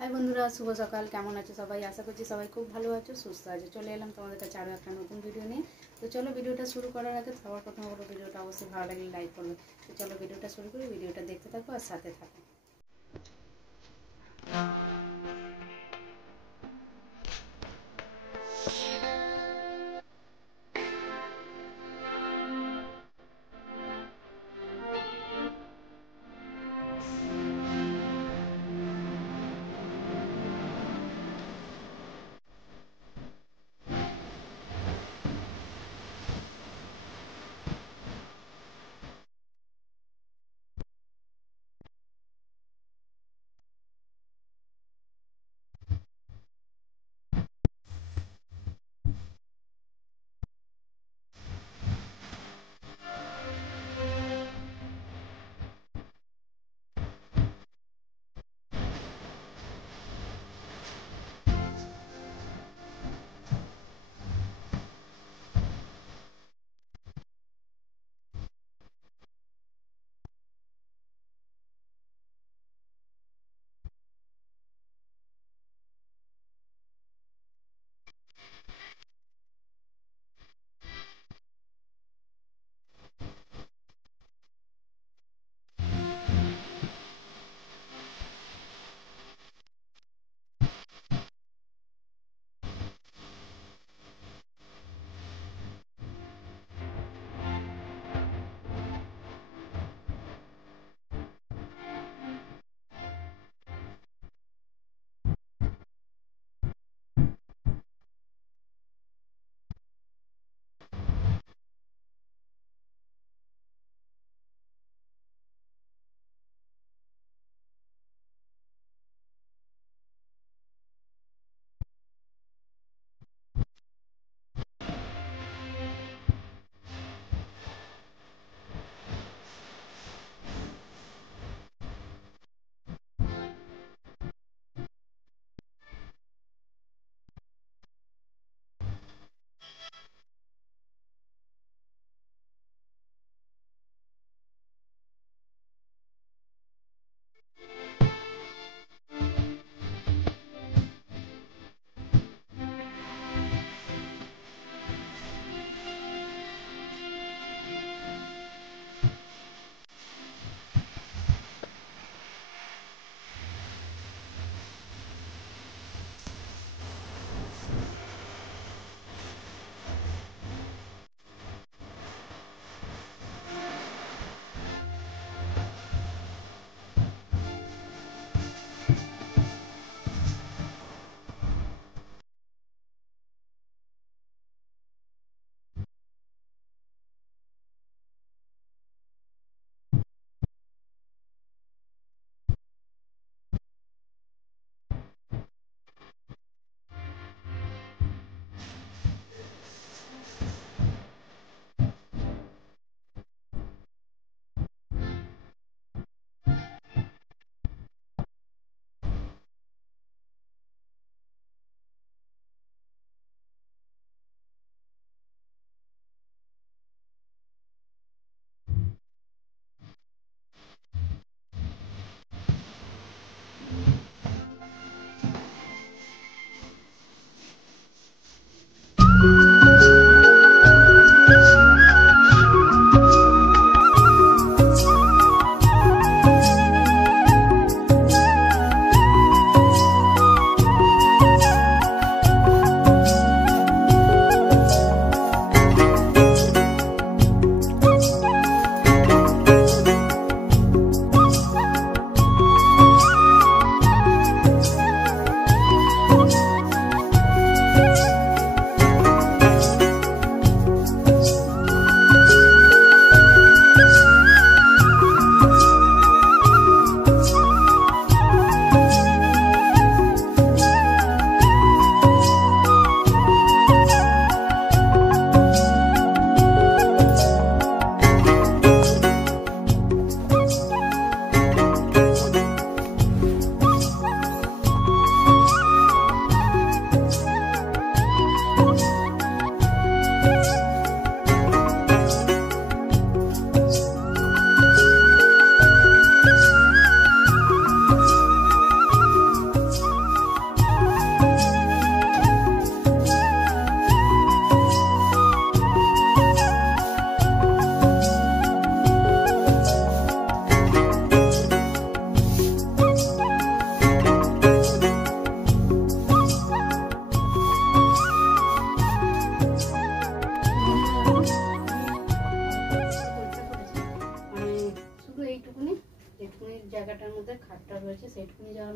High বন্ধুরা, শুভ সকাল। কেমন আছো সবাই? আশা করছি সবাই খুব ভালো আছো, সুস্থ আছো। চলে এলাম তোমাদের কাছে আরও একটা নতুন ভিডিও নিয়ে। তো চলো, ভিডিওটা শুরু করার আগে সবার প্রথমে বলো, ভিডিওটা অবশ্যই ভালো লাগলে লাইক করবে। তো চলো ভিডিওটা শুরু করি, ভিডিওটা দেখতে থাকো আর সাথে থাকো।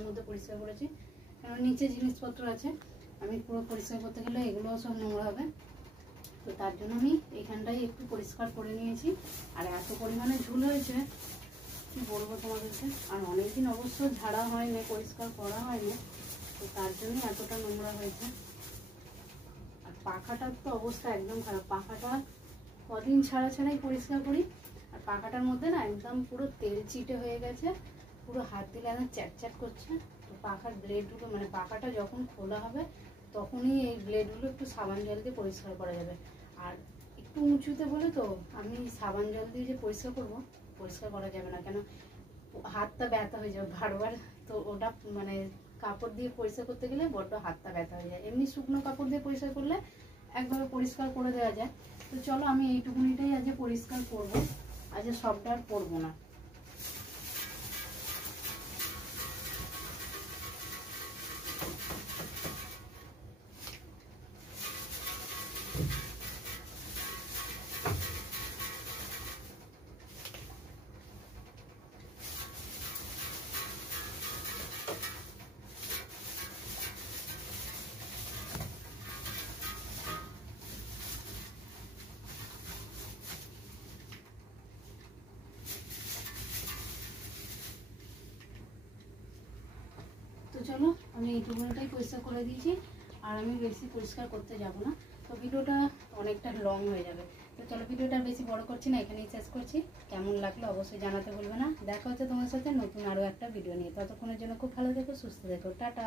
জলের মধ্যে পরিষ্কার করেছি, কারণ নিচে জিনিসপত্র আছে, আমি পুরো পরিষ্কার করতে গেলে এগুলোও সব নোংরা হবে। তো তার জন্য আমি এইখানটাই একটু পরিষ্কার করে নিয়েছি। আর এত পরিমাণে ঝুল হয়েছে কি বলবো তোমাদেরকে, আর অনেকদিন অবশ্য ঝাড়া হয়নি, পরিষ্কার করা হয়নি, তো তার জন্য এতটা নোংরা হয়েছে। আর পাখাটার তো অবস্থা একদম খারাপ, পাখাটা কদিন ছাড়াই পরিষ্কার করি, আর পাখাটার মধ্যে না একদম পুরো তেল চিটে হয়ে গেছে, পুরো হাত দিলে একদম চ্যাট করছে। তো পাখার ব্লেডগুলো মানে পাখাটা যখন খোলা হবে তখনই এই ব্লেডগুলো একটু সাবান জল দিয়ে পরিষ্কার করা যাবে। আর একটু উঁচুতে বলে তো আমি সাবান জল দিয়ে যে পরিষ্কার করবো, পরিষ্কার করা যাবে না, কেন হাতটা ব্যথা হয়ে যাবে বারবার। তো ওটা মানে কাপড় দিয়ে পরিষ্কার করতে গেলে বড্ড হাতটা ব্যথা হয়ে যায়, এমনি শুকনো কাপড় দিয়ে পরিষ্কার করলে একভাবে পরিষ্কার করে দেওয়া যায়। তো চলো আমি এইটুকুনিটাই আজ পরিষ্কার করবো, আজ সবটা আর করবো না। তো চলো আমি এইটুকুটাই পরিষ্কার করে দিয়েছি, আর আমি বেশি পরিষ্কার করতে যাব না, তো ভিডিওটা অনেকটা লং হয়ে যাবে। তো চলো ভিডিওটা বেশি বড় করছি না, এখানেই শেষ করছি। কেমন লাগলো অবশ্যই জানাতে ভুলবে না। দেখা হচ্ছে তোমার সাথে নতুন আরও একটা ভিডিও নিয়ে, ততক্ষণের জন্য খুব ভালো থেকো, সুস্থ থেকো, টাটা।